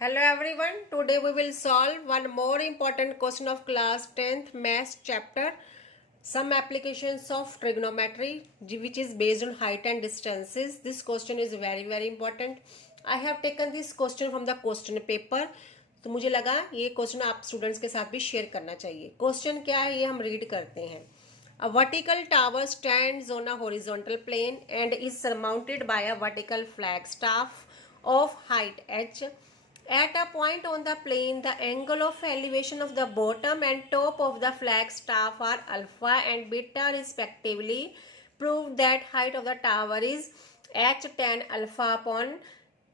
Hello everyone. Today we will solve one more important question of class 10th maths chapter, some applications of trigonometry, which is based on height and distances. This question is very important. I have taken this question from the question paper. तो मुझे लगा ये question आप students के साथ भी share करना चाहिए. क्वेश्चन क्या है ये हम रीड करते हैं. A vertical tower stands on a horizontal plane and is surmounted by a vertical flagstaff of height h. At a point on the plane, the angle of elevation of the bottom and top of the flagstaff are alpha and beta respectively. Prove that height of the tower is h tan alpha upon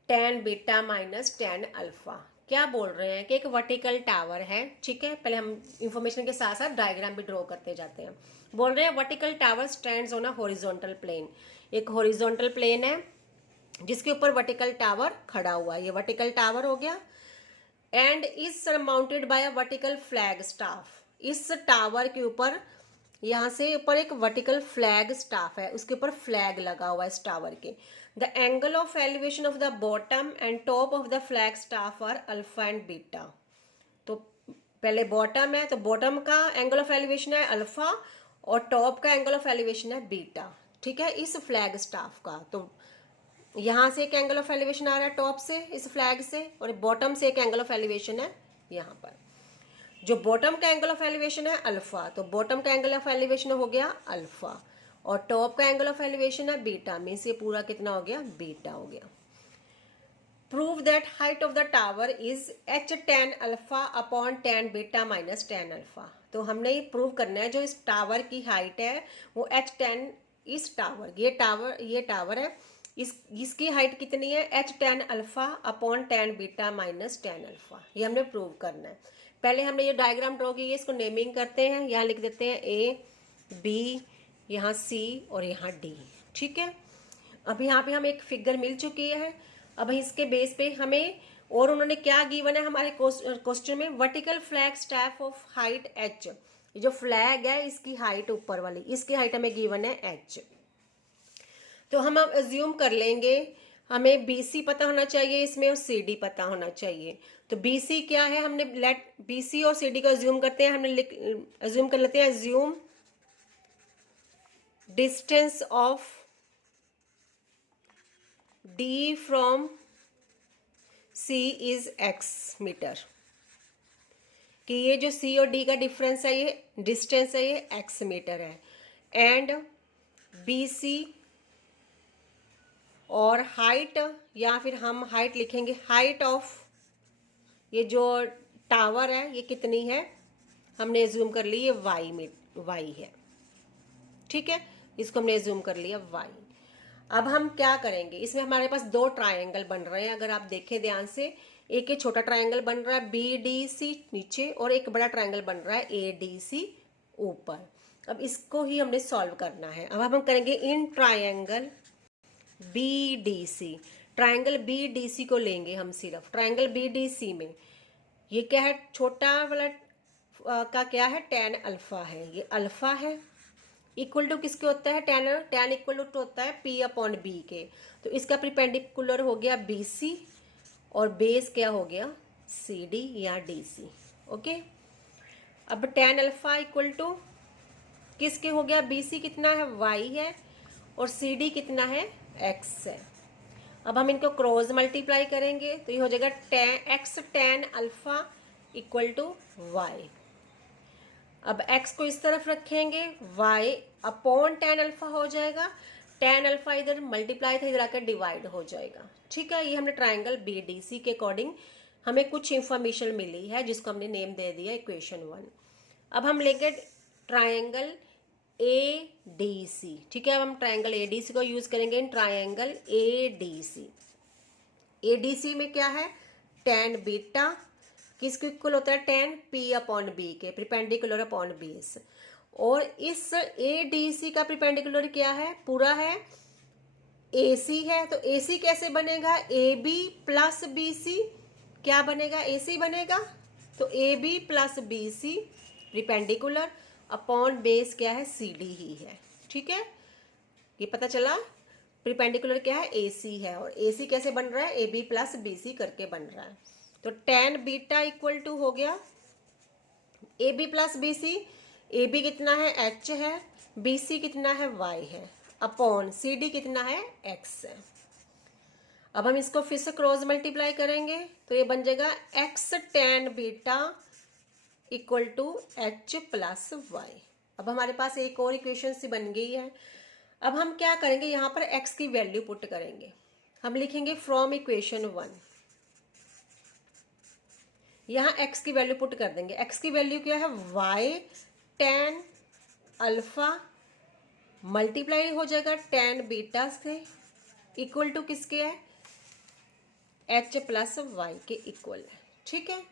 tan beta minus tan alpha. क्या बोल रहे हैं कि एक vertical tower है. ठीक है, पहले हम इंफॉर्मेशन के साथ साथ डायग्राम भी ड्रॉ करते जाते हैं. बोल रहे हैं vertical tower stands on a horizontal plane. एक हॉरिजॉन्टल प्लेन है जिसके ऊपर वर्टिकल टावर खड़ा हुआ है. ये वर्टिकल टावर हो गया. And is surmounted bye a vertical flag staff. इस टावर के ऊपर यहाँ से ऊपर एक वर्टिकल फ्लैग स्टाफ है, उसके ऊपर फ्लैग लगा हुआ है इस टावर के. The angle of elevation of the bottom and top of the flag staff are alpha and beta. तो पहले बॉटम है तो बॉटम का एंगल ऑफ एलिवेशन है अल्फा और टॉप का एंगल ऑफ एलिवेशन है बीटा. ठीक है, इस फ्लैग स्टाफ का. तो यहाँ से एक एंगल ऑफ एलिवेशन आ रहा है टॉप से इस फ्लैग से, और बॉटम से एक एंगल ऑफ एलिवेशन है यहाँ पर. जो बॉटम का एंगल ऑफ एलिवेशन है अल्फा, तो बॉटम का एंगल ऑफ एलिवेशन हो गया अल्फा और टॉप का एंगल ऑफ एलिवेशन है बीटा. में से पूरा कितना हो गया, बीटा हो गया. Prove that height of the tower is H tan alpha upon tan beta minus tan alpha. तो हमने ये प्रूव करना है जो इस टावर की हाइट है वो एच टेन, इस टावर ये टावर है, इसकी हाइट कितनी है, H tan alpha upon tan beta minus tan alpha. ये हमने प्रूव करना है. पहले हमने ये डायग्राम ड्रॉ की है, इसको नेमिंग करते हैं. यहाँ लिख देते हैं ए बी, यहाँ सी और यहाँ डी. ठीक है, अब यहाँ पे हमें एक फिगर मिल चुकी है. अब इसके बेस पे हमें और उन्होंने क्या गिवन है हमारे क्वेश्चन में, vertical flag staff of height H. जो फ्लैग है इसकी हाइट ऊपर वाली, इसकी हाइट हमें गिवन है एच. तो हम अब एज्यूम कर लेंगे हमें BC पता होना चाहिए इसमें और CD पता होना चाहिए. तो BC क्या है, हमने लेट BC और CD को एज्यूम करते हैं. हमने एज्यूम कर लेते हैं, assume distance of D from C is x metre. कि ये जो C और D का डिफरेंस है, ये डिस्टेंस है, ये x मीटर है. एंड BC और हाइट, या फिर हम हाइट लिखेंगे हाइट ऑफ ये जो टावर है ये कितनी है, हमने एज्यूम कर ली ये y है. ठीक है, इसको हमने एज्यूम कर लिया y. अब हम क्या करेंगे, इसमें हमारे पास दो ट्रायंगल बन रहे हैं. अगर आप देखें ध्यान से, एक ये छोटा ट्रायंगल बन रहा है BDC नीचे और एक बड़ा ट्रायंगल बन रहा है ADC ऊपर. अब इसको ही हमने सॉल्व करना है. अब हम करेंगे in triangle BDC. Triangle BDC को लेंगे हम. सिर्फ ट्रायंगल BDC में ये क्या है, छोटा वाला का क्या है, टेन अल्फा है. ये अल्फा है, इक्वल टू किसके होता है, टेन इक्वल टू होता है P अपॉन B के. तो इसका प्रिपेंडिकुलर हो गया BC और बेस क्या हो गया CD या DC. ओके, अब टेन अल्फा इक्वल टू किसके हो गया, BC कितना है y है और CD कितना है x है. अब हम इनको क्रॉस मल्टीप्लाई करेंगे तो ये हो जाएगा x ten alpha equal to y. अब x को इस तरफ रखेंगे, y अपॉन टेन अल्फा हो जाएगा. टेन अल्फा इधर मल्टीप्लाई था, इधर आकर डिवाइड हो जाएगा. ठीक है, ये हमने ट्रायंगल BDC के अकॉर्डिंग हमें कुछ इंफॉर्मेशन मिली है जिसको हमने नेम दे दिया इक्वेशन 1. अब हम लेंगे ट्रायंगल ADC. ठीक है, अब हम ट्रायंगल ADC को यूज करेंगे इन ट्रायंगल ADC. ADC में क्या है, टेन बीटा किसको इक्वल होता है, टेन P अपॉन B के, प्रिपेंडिकुलर अपॉन बेस. और इस ADC का प्रिपेंडिकुलर क्या है, पूरा है AC है. तो AC कैसे बनेगा, AB प्लस BC. क्या बनेगा, AC बनेगा. तो AB plus BC perpendicular upon base क्या है, CD ही है. ठीक है, ये पता चला. प्रिपेंडिकुलर क्या है, AC है और AC कैसे बन रहा है, AB प्लस BC करके बन रहा है. तो tan बीटा इक्वल टू हो गया A B plus B C. A B कितना है, एच है, बी सी कितना है, वाई है, अपॉन सी डी कितना है, एक्स है। अब हम इसको फिर से क्रॉस मल्टीप्लाई करेंगे तो ये बन जाएगा x tan beta equal to H plus Y. अब हमारे पास एक और इक्वेशन सी बन गई है। अब हम क्या करेंगे, यहाँ पर x की वैल्यू पुट करेंगे। हम लिखेंगे फ्रॉम इक्वेशन 1, यहाँ x की वैल्यू पुट कर देंगे। x की वैल्यू क्या है, y tan अल्फा मल्टीप्लाई हो जाएगा tan बीटा से इक्वल टू किसके है, h प्लस वाई के इक्वल है। ठीक है,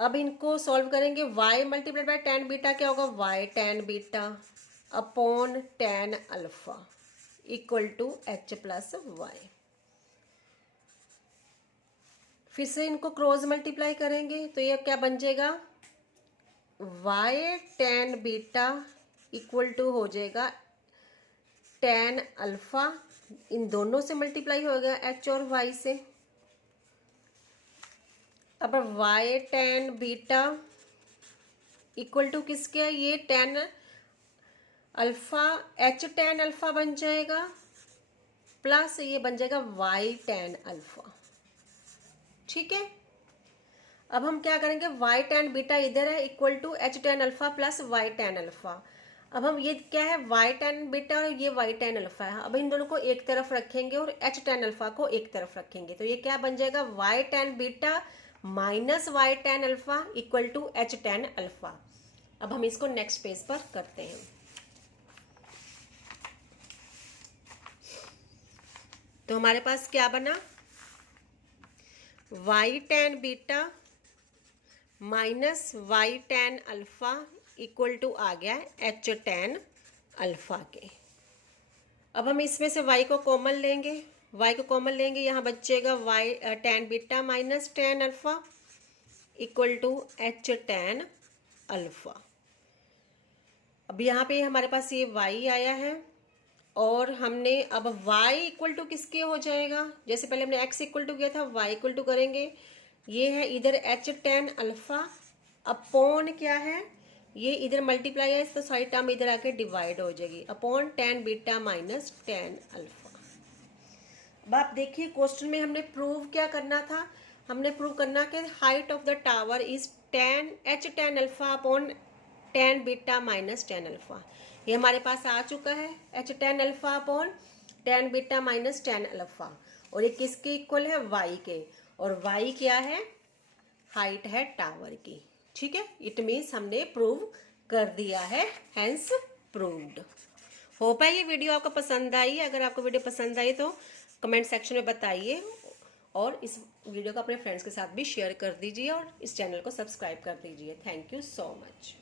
अब इनको सॉल्व करेंगे। y multiplied by tan beta क्या होगा, y tan beta upon tan alpha equal to h plus Y. फिर से इनको क्रॉस मल्टीप्लाई करेंगे तो ये क्या बन जाएगा, y tan beta equal to हो जाएगा tan अल्फा, इन दोनों से मल्टीप्लाई हो गया h और y से। अब y tan beta equal to किसके है, ये tan alpha h tan alpha बन जाएगा प्लस ये बन जाएगा y tan अल्फा। ठीक है, अब हम क्या करेंगे, y tan बीटा इधर है equal to h tan alpha plus y tan alpha. अब हम ये क्या है, y tan बीटा और ये y tan अल्फा है। अब इन दोनों को एक तरफ रखेंगे और h tan अल्फा को एक तरफ रखेंगे तो ये क्या बन जाएगा, y tan beta minus y tan alpha equal to h tan alpha. अब हम इसको नेक्स्ट पेज पर करते हैं। तो हमारे पास क्या बना, y tan beta minus y tan alpha equal to आ गया h tan अल्फा के। अब हम इसमें से y को कॉमन लेंगे, y को कॉमन लेंगे, यहाँ बचेगा y tan beta minus tan alpha equal to h tan alpha. अब यहाँ पे हमारे पास ये y आया है और हमने अब y इक्वल टू किसके हो जाएगा, जैसे पहले हमने x इक्वल टू किया था y इक्वल टू करेंगे, ये है इधर h tan अल्फा अपॉन क्या है, ये इधर मल्टीप्लाई है तो सारी टर्म इधर आके डिवाइड हो जाएगी upon tan beta minus tan alpha. अब आप देखिए क्वेश्चन में हमने प्रूव क्या करना था, हमने प्रूव करना कि height of the tower is tan h tan alpha upon tan beta minus tan alpha. ये हमारे पास आ चुका है h tan alpha upon tan beta minus tan alpha, और ये किसके इक्वल है, y के, और y क्या है, हाइट है टावर की। ठीक है, इट मीन्स हमने प्रूव कर दिया है, हेंस प्रूव्ड। होप है ये वीडियो आपको पसंद आई। अगर आपको वीडियो पसंद आई तो कमेंट सेक्शन में बताइए और इस वीडियो को अपने फ्रेंड्स के साथ भी शेयर कर दीजिए और इस चैनल को सब्सक्राइब कर दीजिए। Thank you so much.